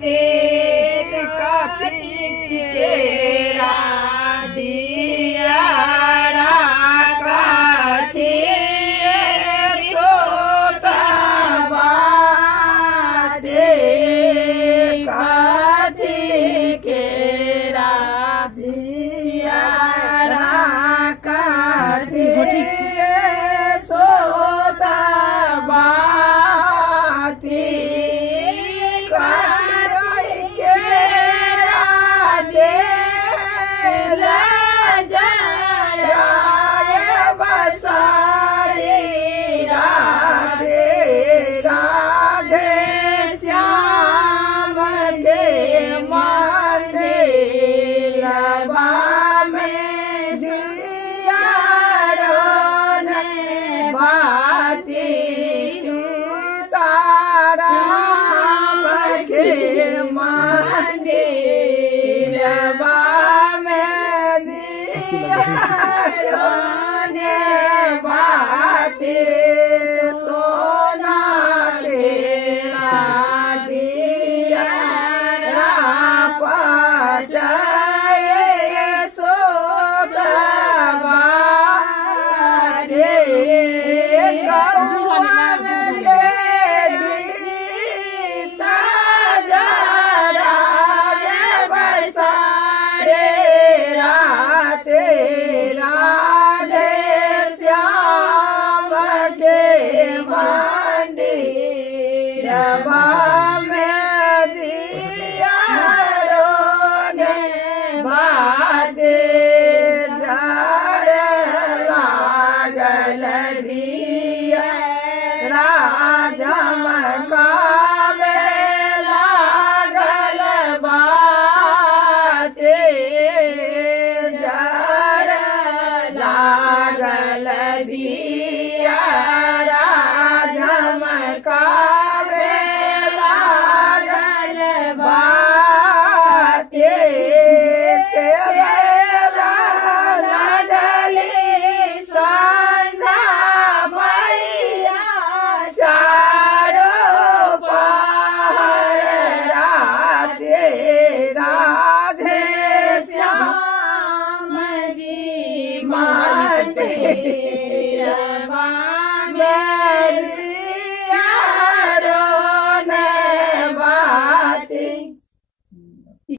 ते कथी केरा दियारा कथी सोतबा ते कथी केरा दियारा कथी सोतबा ते कथी केरा देला जराय बसारी राधे राधे श्याम के मंदिलवा में जियाड़न भाती सीताराम के मंदिलवा में जियाड़न भाती सोना के दिया पटाए सोतबा रे गौवन के गीता जराय बसारे राते राधे श्याम के मंदिरवा में दियाड़न भाते जड़ लागल दिया राजमकावे लागल बाते जड़ लागल दिया